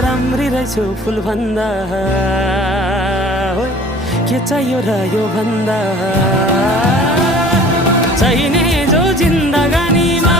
राम्री रहेछौ फुल भन्दा के चाहियो र यो भन्दा चाहिने जो जिन्दगानीमा